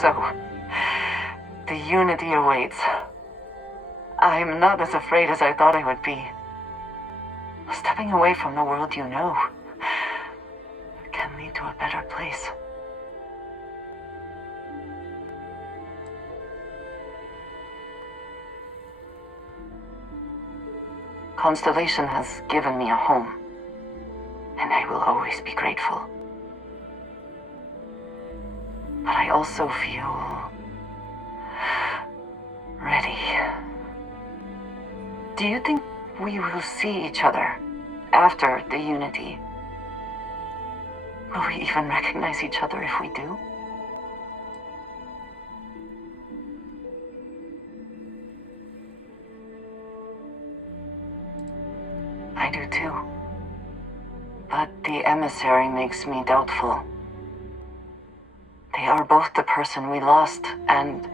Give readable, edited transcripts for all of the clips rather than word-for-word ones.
So, the Unity awaits. I'm not as afraid as I thought I would be. Stepping away from the world you know can lead to a better place. Constellation has given me a home, and I will always be grateful. But I also feel ready. Do you think we will see each other after the Unity? Will we even recognize each other if we do? I do too. But the Emissary makes me doubtful. They are both the person we lost and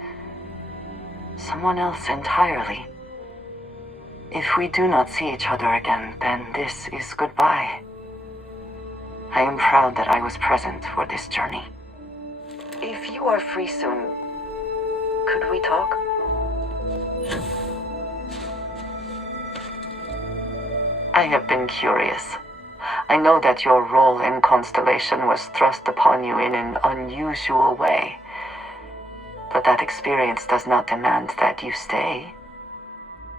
someone else entirely. If we do not see each other again, then this is goodbye. I am proud that I was present for this journey. If you are free soon, could we talk? I have been curious. I know that your role in Constellation was thrust upon you in an unusual way. But that experience does not demand that you stay.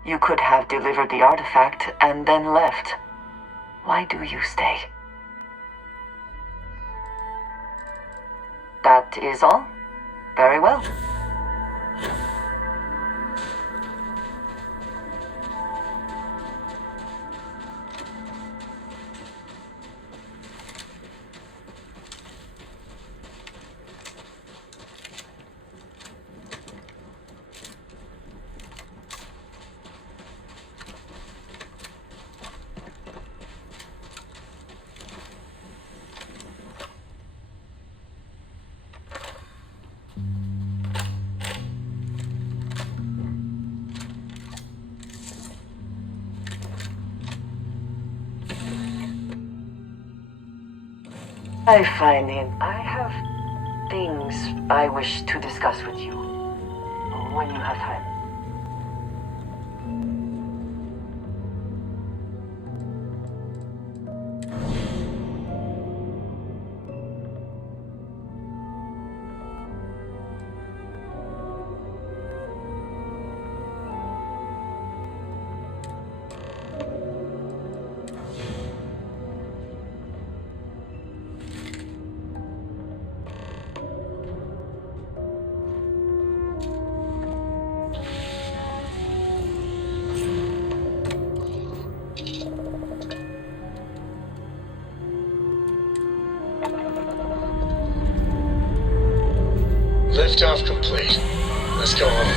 You could have delivered the artifact and then left. Why do you stay? That is all? Very well. I have things I wish to discuss with you when you have time. Liftoff complete. Let's go home.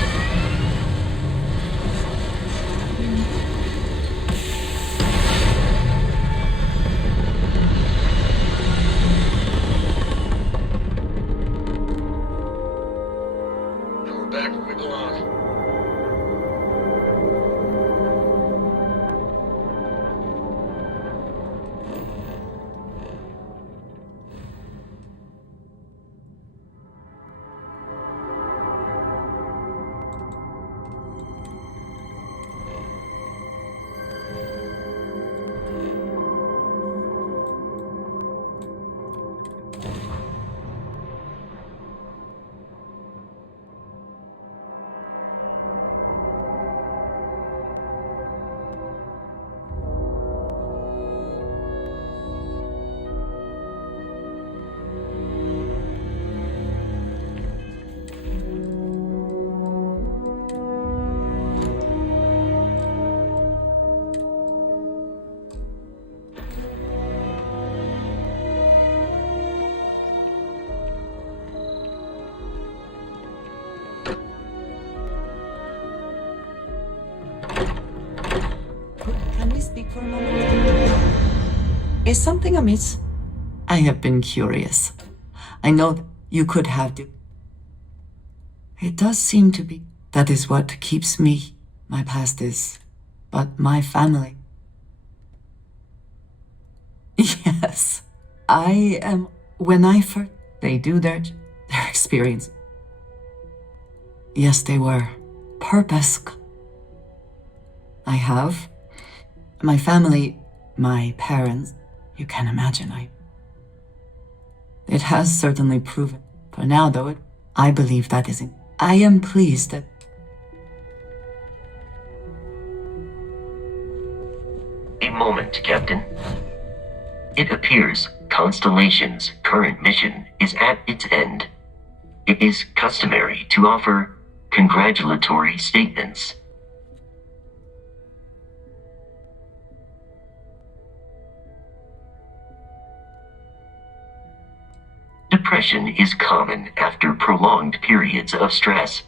We're back where we belong. Speak for a moment? Is something amiss? I have been curious. I know that you could have It does seem to be. That is what keeps me. My past is. But my family. Yes. I am. When I first. They do their experience. Yes, they were. Purposeful. I have. My family, my parents, you can imagine, It has certainly proven. For now, though, I believe that isn't. I am pleased that... A moment, Captain. It appears Constellation's current mission is at its end. It is customary to offer congratulatory statements. Depression is common after prolonged periods of stress,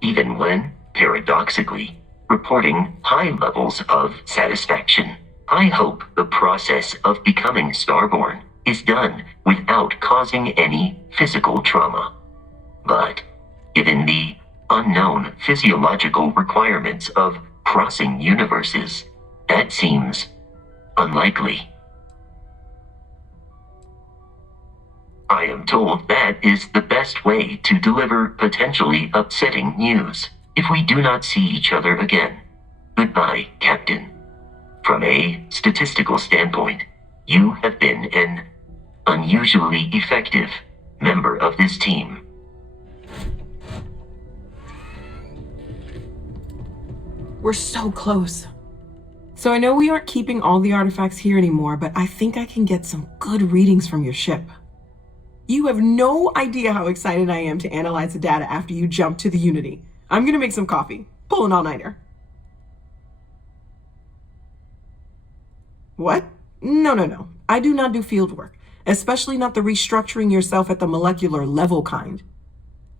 even when, paradoxically, reporting high levels of satisfaction. I hope the process of becoming Starborn is done without causing any physical trauma. But, given the unknown physiological requirements of crossing universes, that seems unlikely. I am told that is the best way to deliver potentially upsetting news. If we do not see each other again, goodbye, Captain. From a statistical standpoint, you have been an unusually effective member of this team. We're so close. So I know we aren't keeping all the artifacts here anymore, but I think I can get some good readings from your ship. You have no idea how excited I am to analyze the data after you jump to the Unity. I'm gonna make some coffee. Pull an all-nighter. What? No. I do not do field work, especially not the restructuring yourself at the molecular level kind.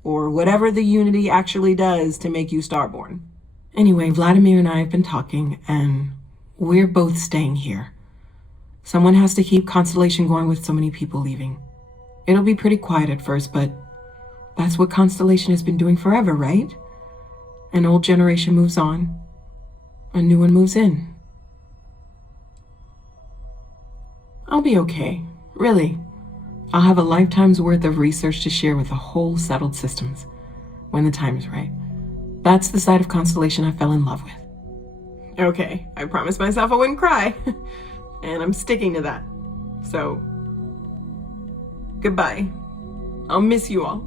Or whatever the Unity actually does to make you Starborn. Anyway, Vladimir and I have been talking, and we're both staying here. Someone has to keep Constellation going with so many people leaving. It'll be pretty quiet at first, but that's what Constellation has been doing forever, right? An old generation moves on, a new one moves in. I'll be okay, really. I'll have a lifetime's worth of research to share with the whole settled systems, when the time is right. That's the side of Constellation I fell in love with. Okay, I promised myself I wouldn't cry, and I'm sticking to that. So, goodbye. I'll miss you all.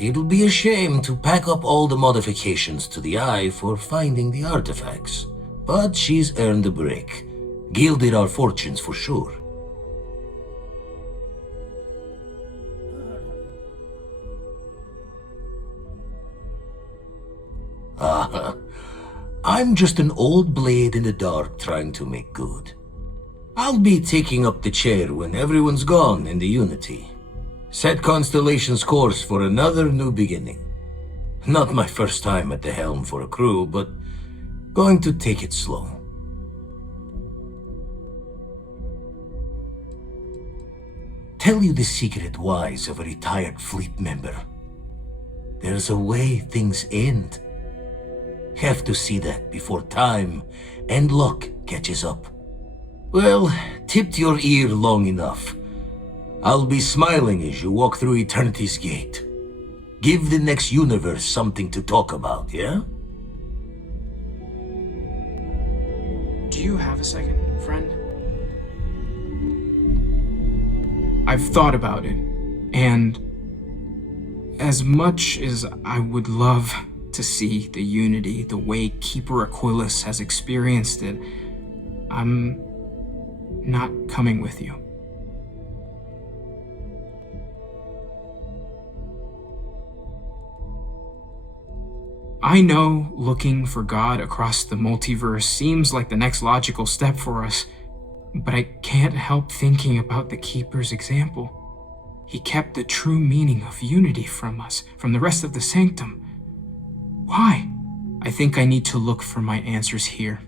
It'll be a shame to pack up all the modifications to the Eye for finding the artifacts. But she's earned a break. Gilded our fortunes for sure. I'm just an old blade in the dark trying to make good. I'll be taking up the chair when everyone's gone in the Unity. Set Constellation's course for another new beginning. Not my first time at the helm for a crew, but going to take it slow. Tell you the secret wise of a retired fleet member. There's a way things end. Have to see that before time and luck catches up. Well, tipped your ear long enough. I'll be smiling as you walk through Eternity's gate. Give the next universe something to talk about, yeah? Do you have a second, friend? I've thought about it, and as much as I would love to see the Unity the way Keeper Aquilus has experienced it, I'm not coming with you. I know looking for God across the multiverse seems like the next logical step for us, but I can't help thinking about the Keeper's example. He kept the true meaning of unity from us, from the rest of the Sanctum. Why? I think I need to look for my answers here,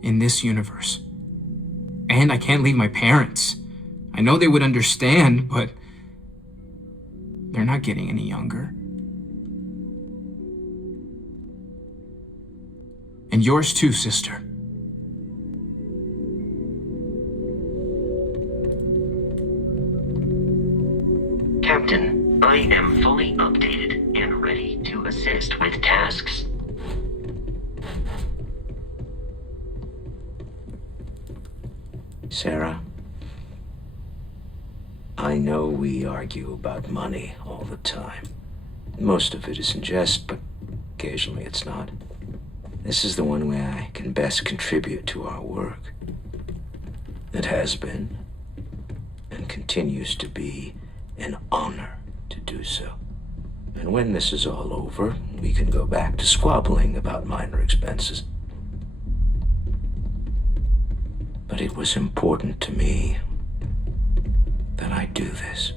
in this universe. And I can't leave my parents. I know they would understand, but they're not getting any younger. And yours too, sister. Captain. I am fully updated and ready to assist with tasks. Sarah, I know we argue about money all the time. Most of it is in jest, but occasionally it's not. This is the one way I can best contribute to our work. It has been, and continues to be, an honor to do so. And when this is all over, we can go back to squabbling about minor expenses. But it was important to me that I do this.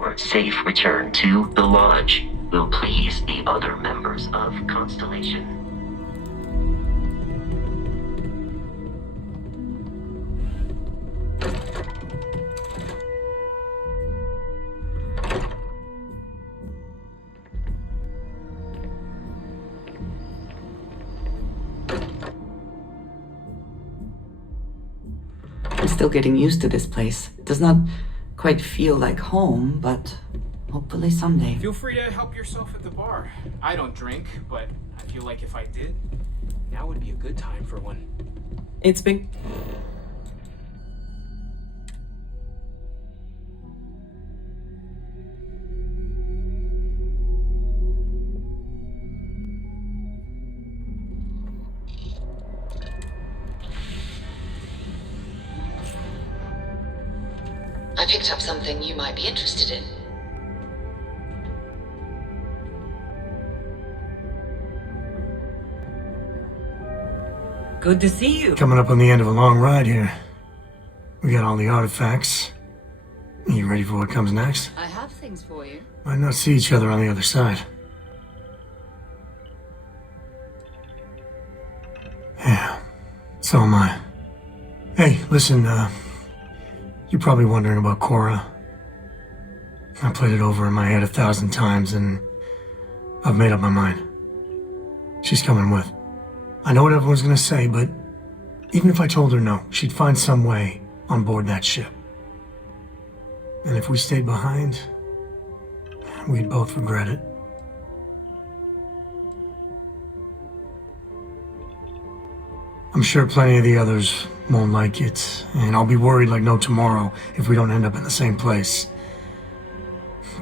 Your safe return to the lodge will please the other members of Constellation. I'm still getting used to this place. It does not quite feel like home, but hopefully someday. Feel free to help yourself at the bar. I don't drink, but I feel like if I did, now would be a good time for one. It's been... I picked up something you might be interested in. Good to see you. Coming up on the end of a long ride here. We got all the artifacts. You ready for what comes next? I have things for you. Might not see each other on the other side. Yeah, so am I. Hey, listen, you're probably wondering about Cora. I played it over in my head 1,000 times and I've made up my mind. She's coming with. I know what everyone's gonna say, but even if I told her no, she'd find some way on board that ship. And if we stayed behind, we'd both regret it. I'm sure plenty of the others won't like it, and I'll be worried like no tomorrow if we don't end up in the same place.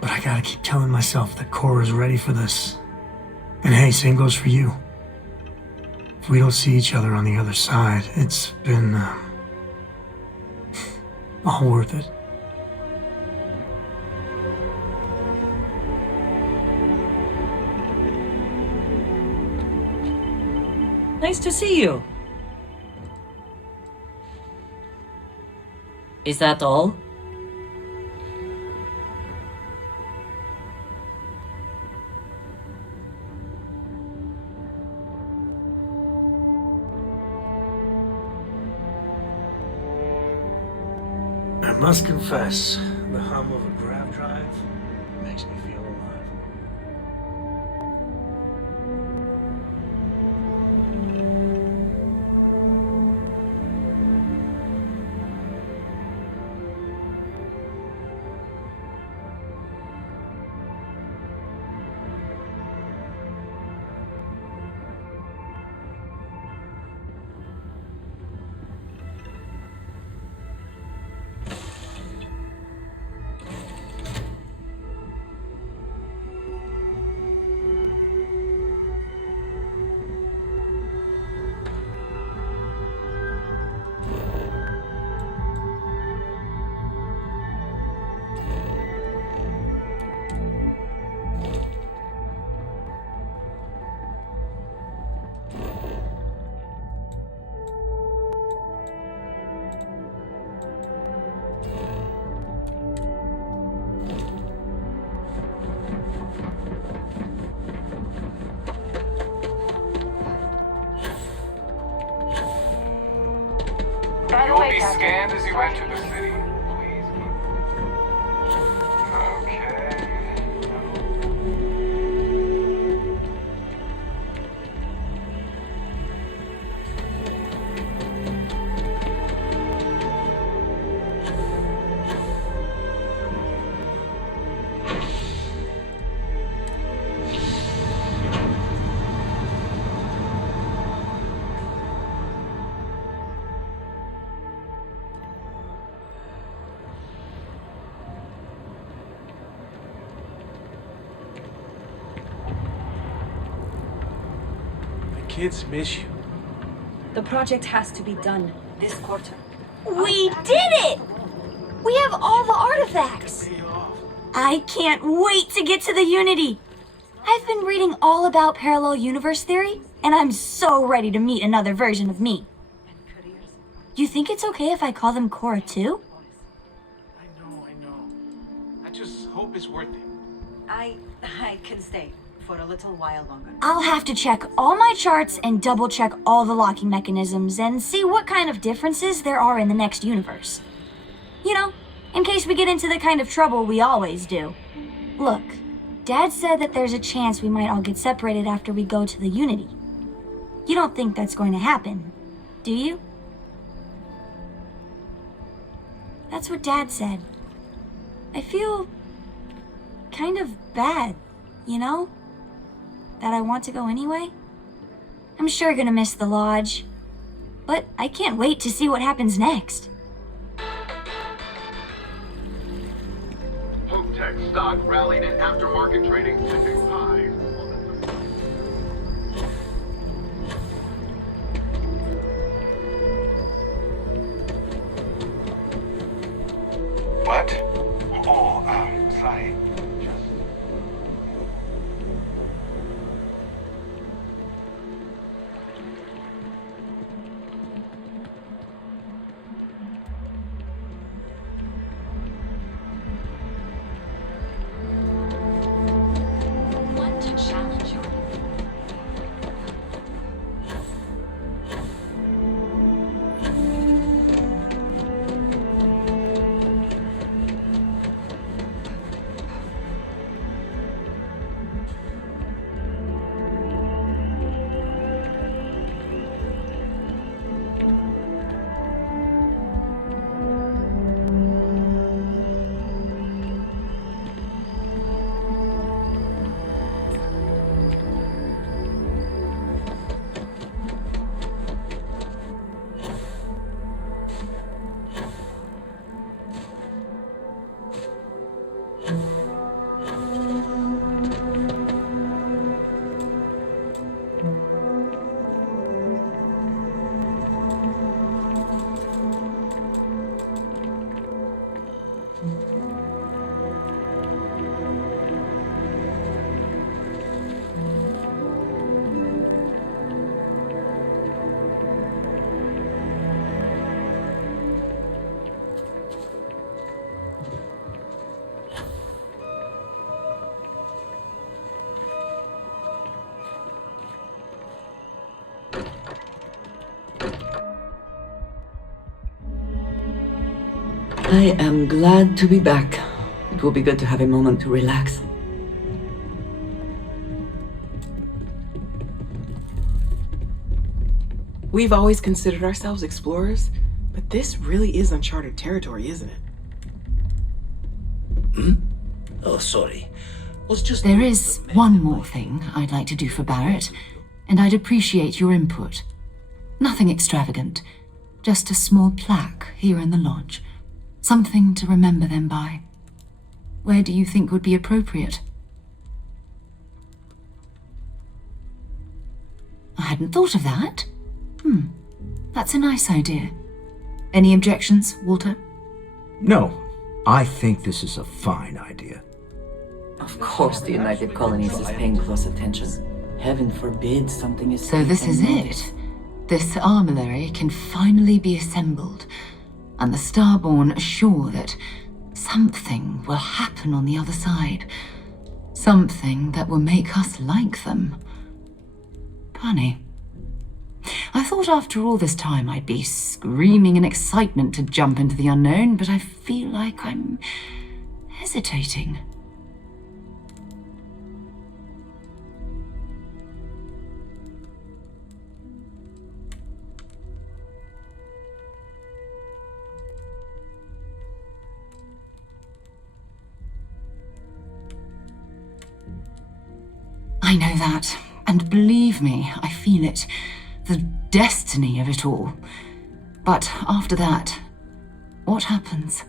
But I gotta keep telling myself that Cora's ready for this. And hey, same goes for you. If we don't see each other on the other side, it's been, all worth it. Nice to see you. Is that all? I must confess, the hum of a grav drive makes me feel alive. scanned as you enter the city. Please. Okay. Kids miss you. The project has to be done this quarter. We did it! We have all the artifacts! I can't wait to get to the Unity! I've been reading all about parallel universe theory, and I'm so ready to meet another version of me. You think it's okay if I call them Cora too? I know. I just hope it's worth it. I can stay for a little while longer. I'll have to check all my charts and double check all the locking mechanisms and see what kind of differences there are in the next universe. You know, in case we get into the kind of trouble we always do. Look, Dad said that there's a chance we might all get separated after we go to the Unity. You don't think that's going to happen, do you? That's what Dad said. I feel kind of bad, you know? That I want to go anyway. I'm sure gonna miss the lodge, but I can't wait to see what happens next. Home Tech stock rallied in aftermarket trading to new highs. What? Oh, sorry. Want to challenge your I am glad to be back. It will be good to have a moment to relax. We've always considered ourselves explorers, but this really is uncharted territory, isn't it? Oh, sorry. Was just There is one more thing I'd like to do for Barrett, and I'd appreciate your input. Nothing extravagant, just a small plaque here in the lodge. Something to remember them by. Where do you think would be appropriate? I hadn't thought of that. That's a nice idea. Any objections, Walter? No, I think this is a fine idea. Of course the United Colonies is paying close attention. Heaven forbid something is... So this is unnoticed. it. This armillary can finally be assembled, and the Starborn are sure that something will happen on the other side. Something that will make us like them. Funny. I thought after all this time I'd be screaming in excitement to jump into the unknown, but I feel like I'm hesitating. I know that, and believe me, I feel it. The destiny of it all. But after that, what happens?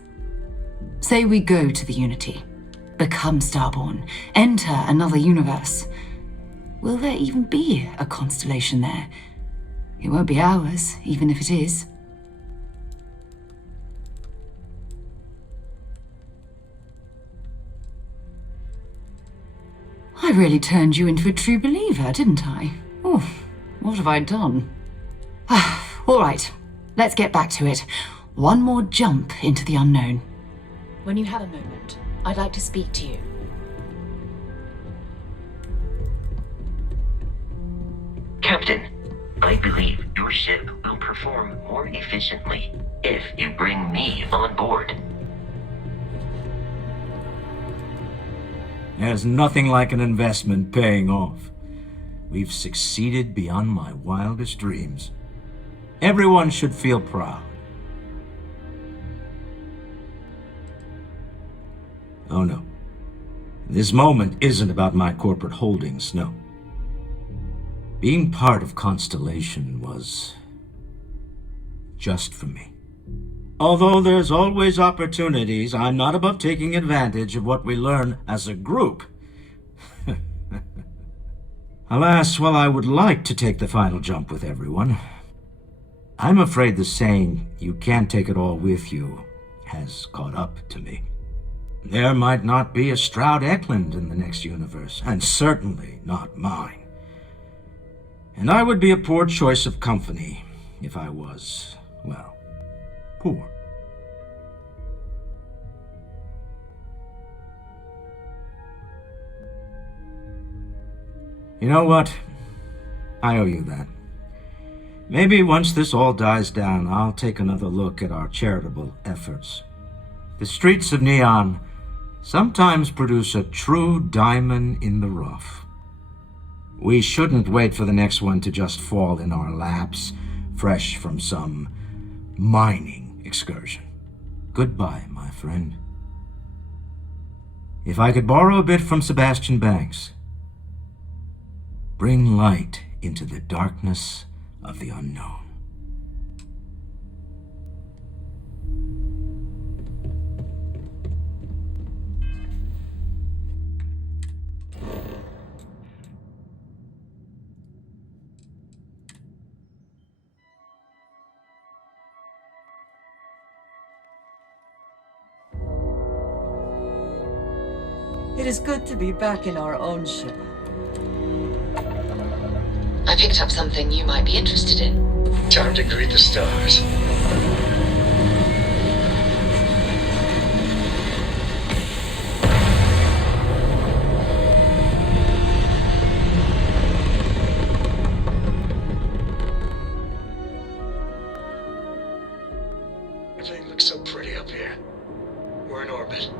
Say we go to the Unity, become Starborn, enter another universe. Will there even be a Constellation there? It won't be ours, even if it is. I really turned you into a true believer, didn't I? Oh, what have I done? All right, let's get back to it. One more jump into the unknown. When you have a moment, I'd like to speak to you. Captain, I believe your ship will perform more efficiently if you bring me on board. There's nothing like an investment paying off. We've succeeded beyond my wildest dreams. Everyone should feel proud. Oh no. This moment isn't about my corporate holdings, no. Being part of Constellation was just for me. Although there's always opportunities, I'm not above taking advantage of what we learn as a group. Alas, while I would like to take the final jump with everyone, I'm afraid the saying, "you can't take it all with you," has caught up to me. There might not be a Stroud Eklund in the next universe, and certainly not mine. And I would be a poor choice of company if I was, well, poor. You know what? I owe you that. Maybe once this all dies down, I'll take another look at our charitable efforts. The streets of Neon sometimes produce a true diamond in the rough. We shouldn't wait for the next one to just fall in our laps, fresh from some mining excursion. Goodbye, my friend. If I could borrow a bit from Sebastian Banks, bring light into the darkness of the unknown. It is good to be back in our own ship. I picked up something you might be interested in. Time to greet the stars. Everything looks so pretty up here. We're in orbit.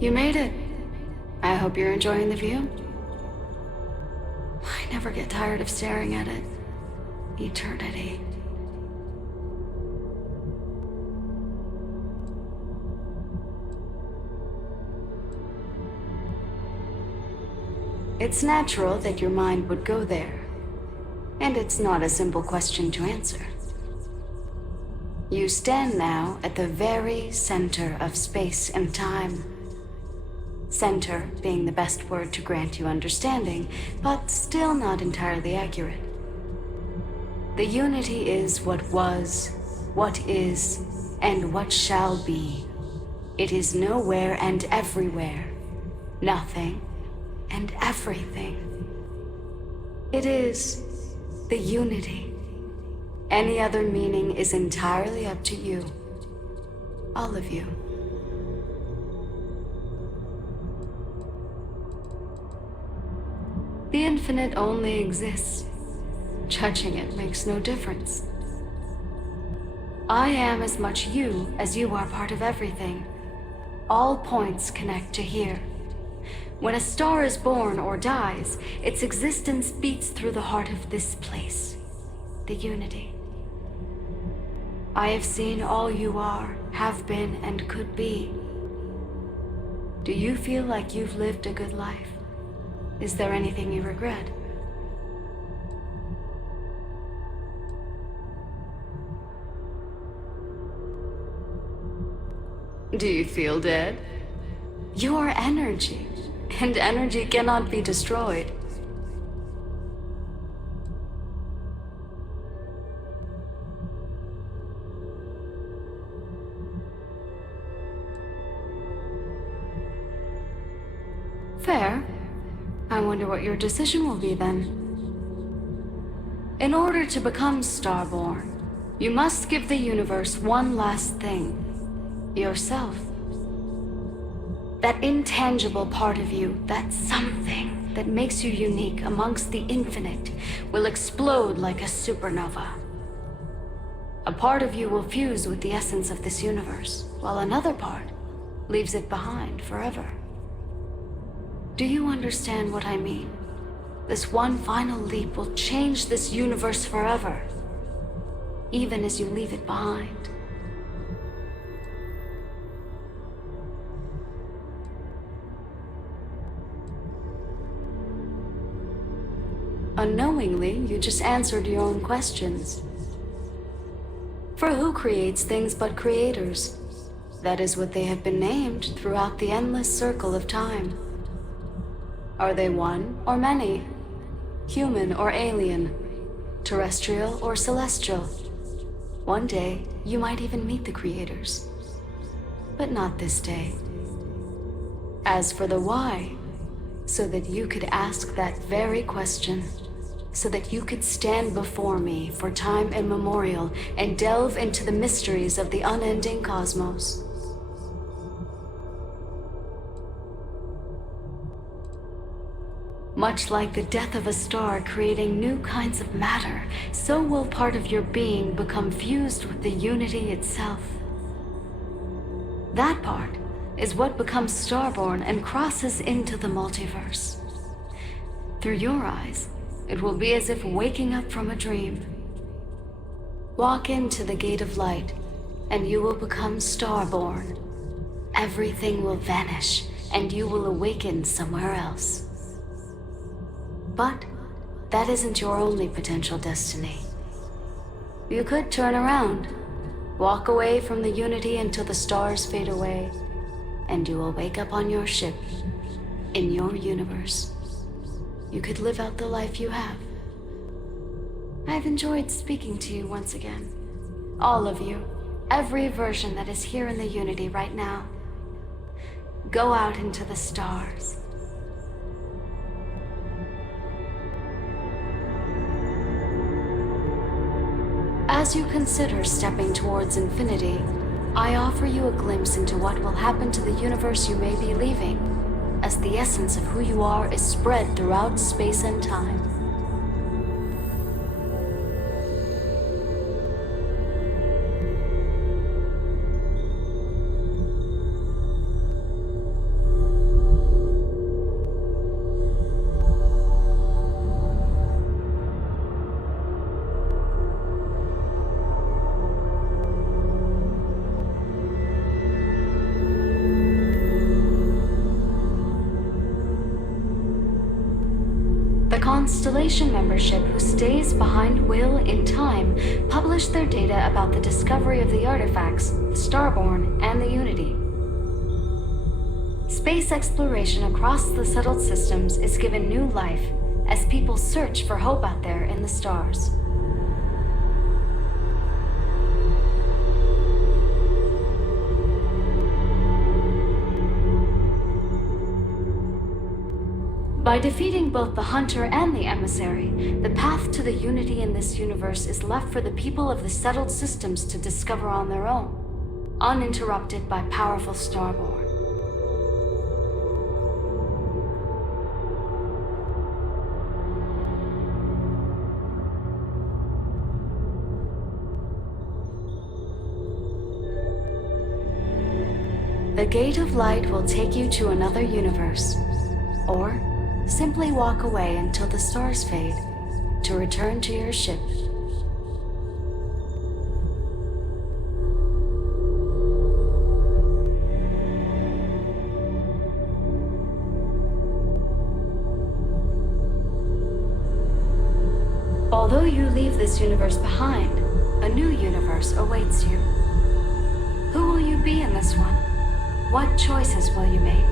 You made it. I hope you're enjoying the view. I never get tired of staring at it. Eternity. It's natural that your mind would go there. And it's not a simple question to answer. You stand now at the very center of space and time. Center being the best word to grant you understanding, but still not entirely accurate. The unity is what was, what is, and what shall be. It is nowhere and everywhere. Nothing and everything. It is the unity. Any other meaning is entirely up to you. All of you. The infinite only exists. Judging it makes no difference. I am as much you as you are part of everything. All points connect to here. When a star is born or dies, its existence beats through the heart of this place, the unity. I have seen all you are, have been, and could be. Do you feel like you've lived a good life? Is there anything you regret? Do you feel dead? You are energy, and energy cannot be destroyed. Fair. I wonder what your decision will be then. In order to become Starborn, you must give the universe one last thing. Yourself. That intangible part of you, that something that makes you unique amongst the infinite, will explode like a supernova. A part of you will fuse with the essence of this universe, while another part leaves it behind forever. Do you understand what I mean? This one final leap will change this universe forever, even as you leave it behind. Unknowingly, you just answered your own questions. For who creates things but creators? That is what they have been named throughout the endless circle of time. Are they one or many? Human or alien? Terrestrial or celestial? One day, you might even meet the creators. But not this day. As for the why, so that you could ask that very question, so that you could stand before me for time immemorial and delve into the mysteries of the unending cosmos. Much like the death of a star creating new kinds of matter, so will part of your being become fused with the unity itself. That part is what becomes Starborn and crosses into the multiverse. Through your eyes, it will be as if waking up from a dream. Walk into the gate of light, and you will become Starborn. Everything will vanish, and you will awaken somewhere else. But that isn't your only potential destiny. You could turn around, walk away from the unity until the stars fade away, and you will wake up on your ship, in your universe. You could live out the life you have. I've enjoyed speaking to you once again. All of you, every version that is here in the unity right now. Go out into the stars. As you consider stepping towards infinity, I offer you a glimpse into what will happen to the universe you may be leaving, as the essence of who you are is spread throughout space and time. Constellation membership who stays behind will, in time, publish their data about the discovery of the artifacts, Starborn, and the Unity. Space exploration across the settled systems is given new life as people search for hope out there in the stars. By defeating both the Hunter and the Emissary, the path to the Unity in this universe is left for the people of the settled systems to discover on their own, uninterrupted by powerful Starborn. The Gate of Light will take you to another universe, or simply walk away until the stars fade to return to your ship. Although you leave this universe behind, a new universe awaits you. Who will you be in this one? What choices will you make?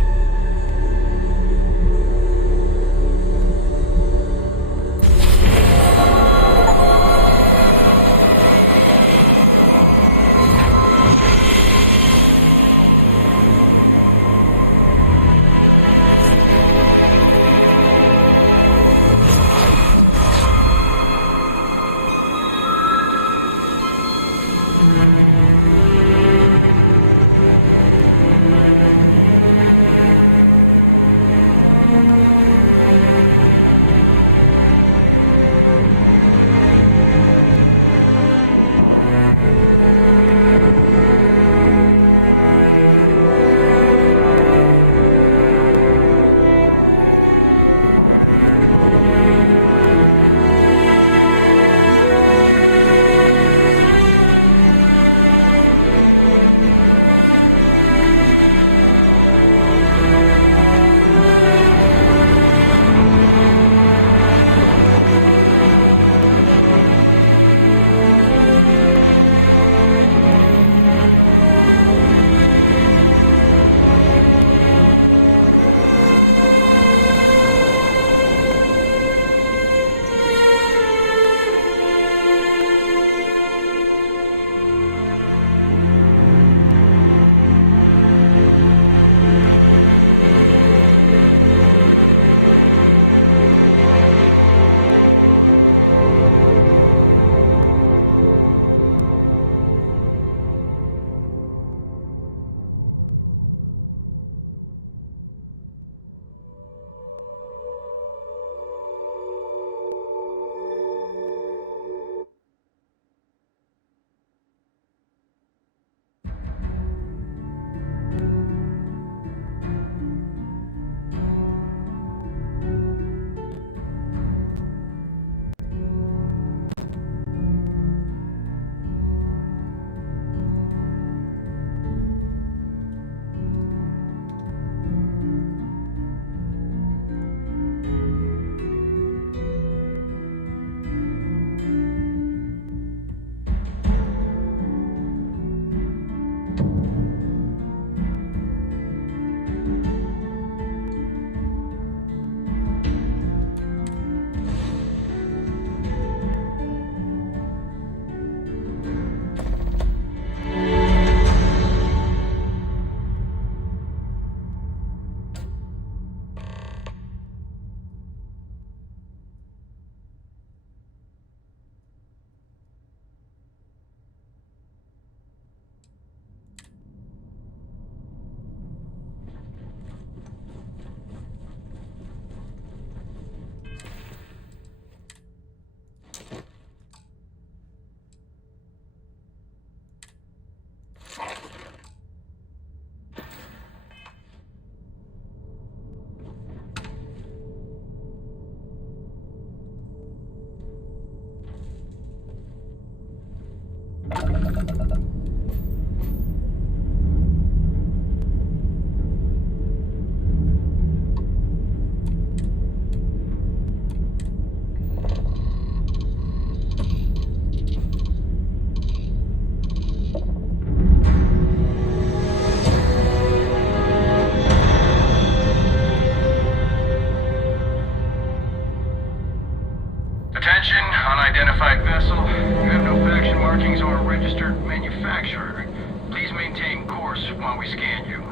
scan you.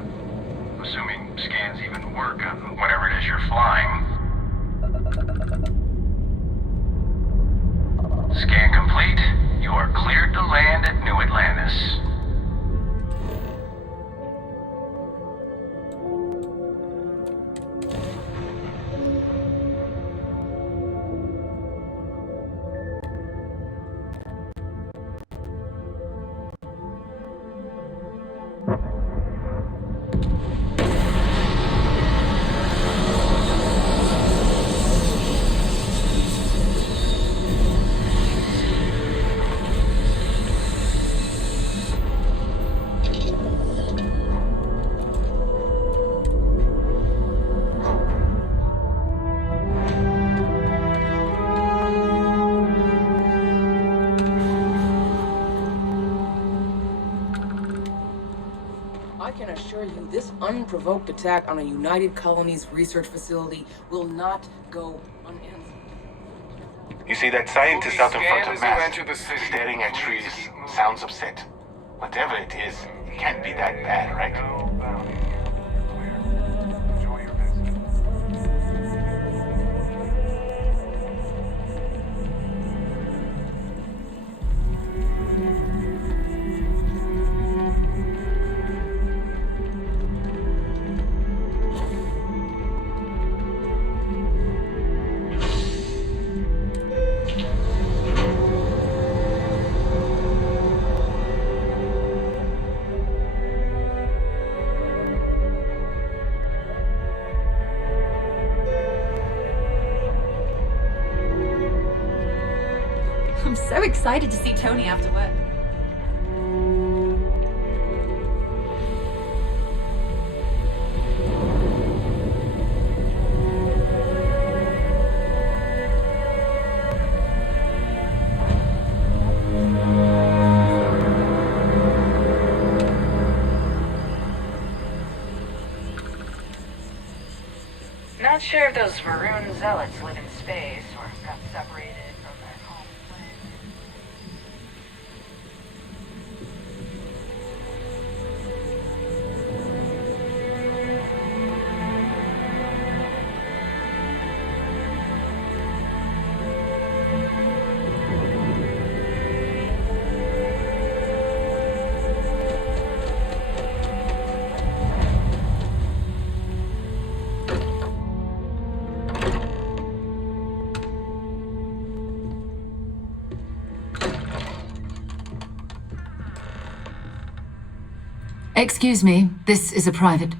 Assuming scans even work on whatever it is you're flying. Scan complete. You are cleared to land at New Atlantis. I can assure you, this unprovoked attack on a United Colonies research facility will not go unanswered. You see that scientist out in front of Matt, staring at trees, sounds upset. Whatever it is, it can't be that bad, right? I'm so excited to see Tony after work. Not sure if those maroon zealots live in space or got separated from their home planet. Excuse me, this is a private...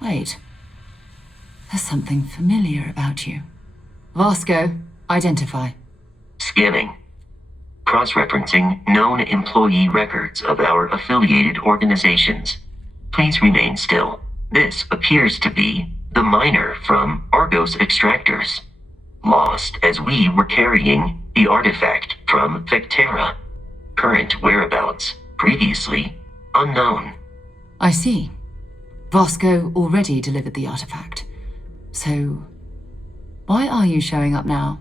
Wait. There's something familiar about you. Vasco, identify. Scanning. Cross-referencing known employee records of our affiliated organizations. Please remain still. This appears to be the miner from Argos Extractors. Lost as we were carrying the artifact from Vectera. Current whereabouts, previously unknown. I see. Vasco already delivered the artifact. So, why are you showing up now?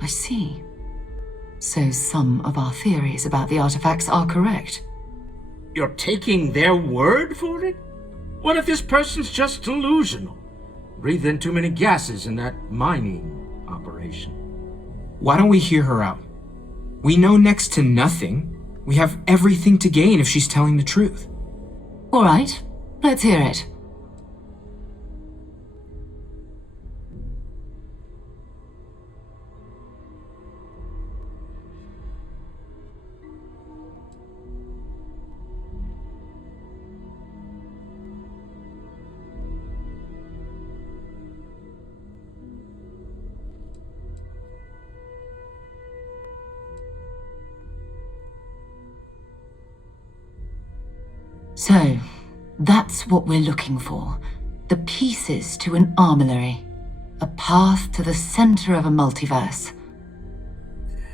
I see. So some of our theories about the artifacts are correct. You're taking their word for it? What if this person's just delusional? Breathed in too many gases in that mining operation. Why don't we hear her out? We know next to nothing. We have everything to gain if she's telling the truth. All right, let's hear it. So, that's what we're looking for. The pieces to an armillary. A path to the center of a multiverse.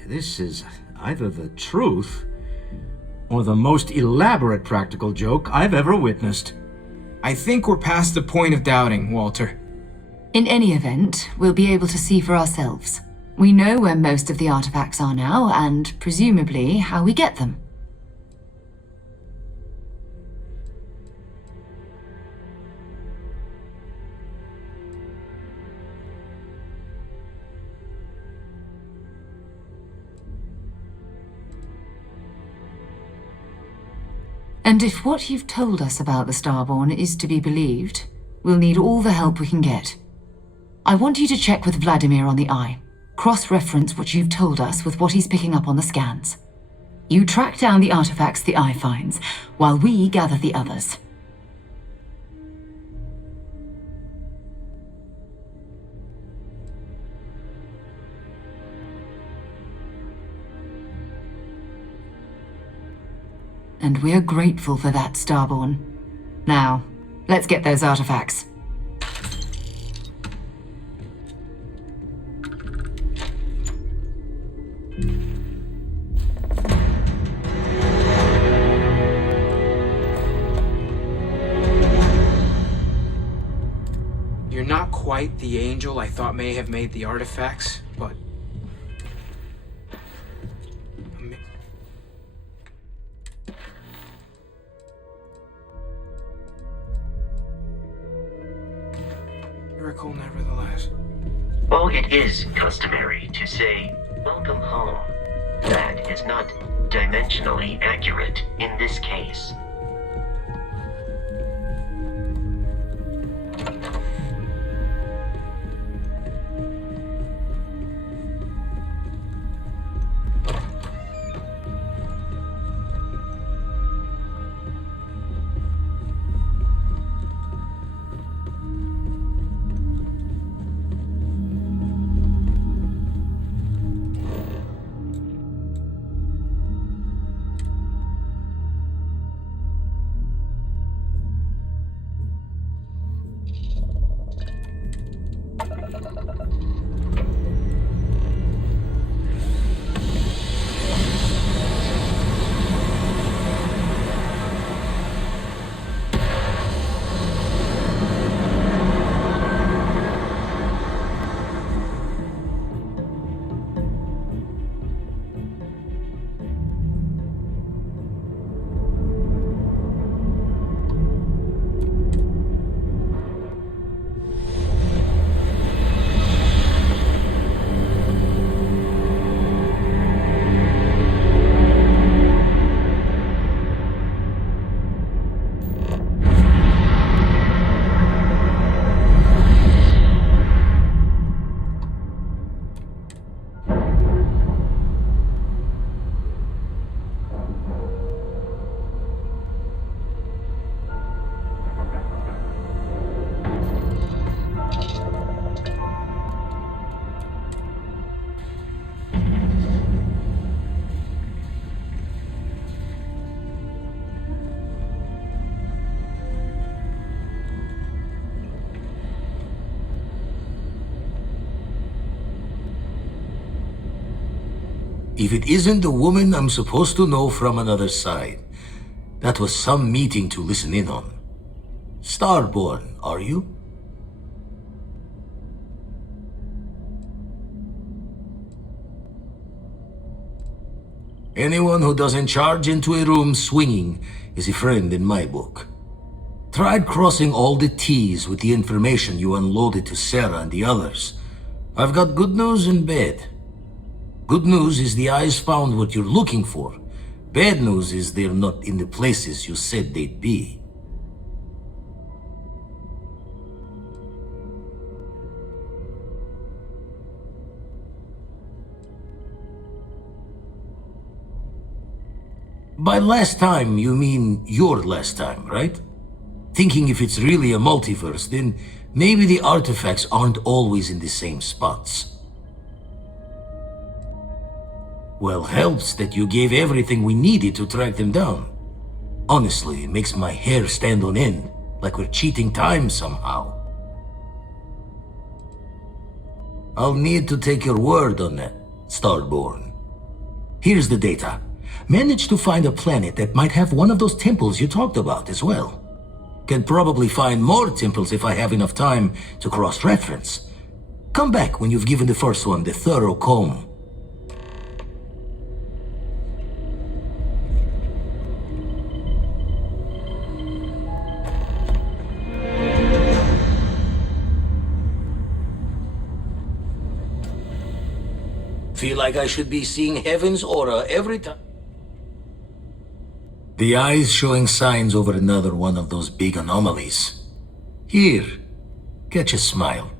This is either the truth or the most elaborate practical joke I've ever witnessed. I think we're past the point of doubting, Walter. In any event, we'll be able to see for ourselves. We know where most of the artifacts are now, and presumably how we get them. And if what you've told us about the Starborn is to be believed, we'll need all the help we can get. I want you to check with Vladimir on the Eye. Cross-reference what you've told us with what he's picking up on the scans. You track down the artifacts the Eye finds, while we gather the others. And we're grateful for that, Starborn. Now, let's get those artifacts. You're not quite the angel I thought may have made the artifacts, but... miracle nevertheless. While it is customary to say, "Welcome home," that is not dimensionally accurate in this case. If it isn't the woman I'm supposed to know from another side, that was some meeting to listen in on. Starborn, are you? Anyone who doesn't charge into a room swinging is a friend in my book. Tried crossing all the T's with the information you unloaded to Sarah and the others. I've got good news and bad. Good news is the Eyes found what you're looking for. Bad news is they're not in the places you said they'd be. By last time, you mean your last time, right? Thinking if it's really a multiverse, then maybe the artifacts aren't always in the same spots. Well, helps that you gave everything we needed to track them down. Honestly, it makes my hair stand on end, like we're cheating time somehow. I'll need to take your word on that, Starborn. Here's the data. Managed to find a planet that might have one of those temples you talked about as well. Can probably find more temples if I have enough time to cross-reference. Come back when you've given the first one the thorough comb. Feel like I should be seeing heaven's aura every time. The eye's showing signs over another one of those big anomalies. Here, catch a smile.